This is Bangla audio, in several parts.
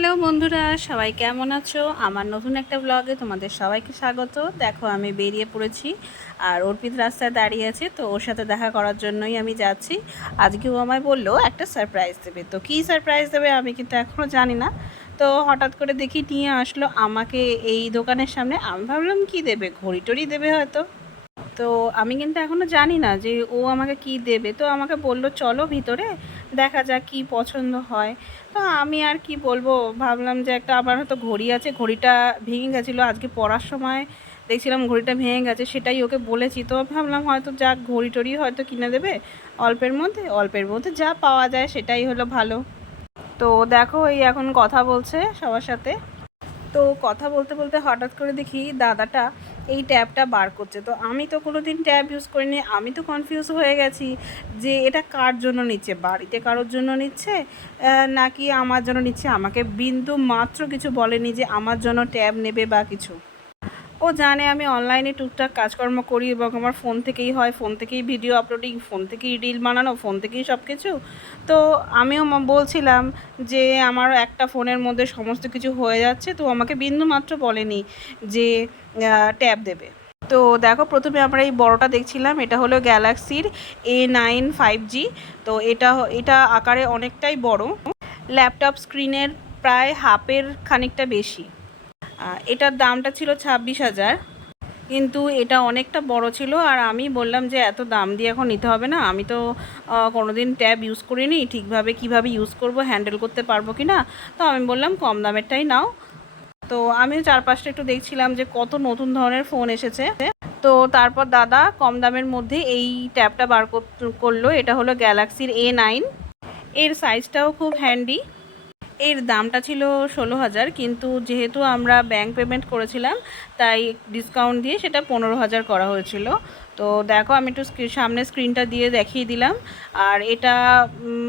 হ্যালো বন্ধুরা, সবাই কেমন আছো? আমার নতুন একটা ব্লগে তোমাদের সবাইকে স্বাগত। দেখো আমি বেরিয়ে পড়েছি আর অর্পিত রাস্তায় দাঁড়িয়ে আছে, তো ওর সাথে দেখা করার জন্যই আমি যাচ্ছি। আজকে ও আমায় বললো একটা সারপ্রাইজ দেবে, তো কী সারপ্রাইজ দেবে আমি কিন্তু এখনও জানি না। তো হঠাৎ করে দেখি নিয়ে আসলো আমাকে এই দোকানের সামনে। আমি ভাবলাম কী দেবে, ঘড়ি টড়ি দেবে হয়তো। তো আমি কিন্তু এখনও জানি না যে ও আমাকে কি দেবে। তো আমাকে বলল চলো ভিতরে দেখা যাক কি পছন্দ হয়। তো আমি আর কি বলবো, ভাবলাম যে একটা আমার হয়তো ঘড়ি আছে, ঘড়িটা ভেঙে গেছিলো আজকে পড়ার সময়, দেখছিলাম ঘড়িটা ভেঙে গেছে, সেটাই ওকে বলেছি। তো ভাবলাম হয়তো যাক ঘড়ি টড়ি হয়তো কিনে দেবে অল্পের মধ্যে যা পাওয়া যায় সেটাই হলো ভালো। তো দেখো এই এখন কথা বলছে সবার সাথে। তো কথা বলতে বলতে হঠাৎ করে দেখি দাদাটা এই ট্যাবটা বার করছে। তো আমি তো কোনো দিন ট্যাব ইউজ করিনি, আমি তো কনফিউজ হয়ে গেছি যে এটা কার জন্য নিচ্ছে, বাড়িতে কারোর জন্য নিচ্ছে নাকি আমার জন্য নিচ্ছে। আমাকে বিন্দু মাত্র কিছু বলেনি যে আমার জন্য ট্যাব নেবে বা কিছু। ও জানে আমি অনলাইনে টুকটাক কাজকর্ম করি এবং আমার ফোন থেকেই হয়, ফোন থেকেই ভিডিও আপলোডিং, ফোন থেকেই রিল বানানো, ফোন থেকেই সব কিছু। তো আমিও বলছিলাম যে আমার একটা ফোনের মধ্যে সমস্ত কিছু হয়ে যাচ্ছে, তো আমাকে বিন্দুমাত্র বলেনি যে ট্যাব দেবে। তো দেখো প্রথমে আমরা এই বড়টা দেখছিলাম, এটা হলো গ্যালাক্সির A9 5G। তো এটা আকারে অনেকটাই বড়, ল্যাপটপ স্ক্রিনের প্রায় হাফের খানিকটা বেশি। এটার দামটা ছিল 26,000, কিন্তু এটা অনেকটা বড় ছিল। আর আমি বললাম যে এত দাম দিয়ে এখন নিতে হবে না, আমি তো কোনো দিন ট্যাব ইউজ করিনি, ঠিকভাবে কিভাবে ইউজ করব, হ্যান্ডেল করতে পারবো কি না। তো আমি বললাম কম দামেরটাই নাও। তো আমিও চারপাশটা একটু দেখছিলাম যে কত নতুন ধরনের ফোন এসেছে। তো তারপর দাদা কম দামের মধ্যে এই ট্যাবটা বার করলো। এটা হলো গ্যালাক্সির A9, এর সাইজটাও খুব হ্যান্ডি। এর দামটা ছিল 16,000, কিন্তু যেহেতু আমরা ব্যাংক পেমেন্ট করেছিলাম তাই ডিসকাউন্ট দিয়ে সেটা 15,000 করা হয়েছিল। তো দেখো আমি একটু সামনে স্ক্রিনটা দিয়ে দেখিয়ে দিলাম। আর এটা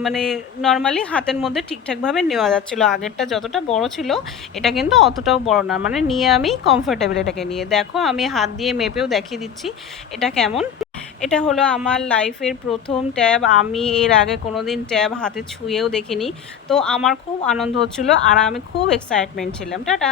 মানে নর্মালি হাতের মধ্যে ঠিকঠাকভাবে নেওয়া যাচ্ছিলো। আগেরটা যতটা বড় ছিল এটা কিন্তু অতটাও বড় না, মানে নিয়ে আমি কমফোর্টেবল এটাকে নিয়ে। দেখো আমি হাত দিয়ে মেপেও দেখিয়ে দিচ্ছি এটা কেমন। এটা হলো আমার লাইফের প্রথম ট্যাব, আমি এর আগে কোনো দিন ট্যাব হাতে ছুঁয়েও দেখিনি। তো আমার খুব আনন্দ হচ্ছিলো আর আমি খুব এক্সাইটমেন্ট ছিলাম। টাটা।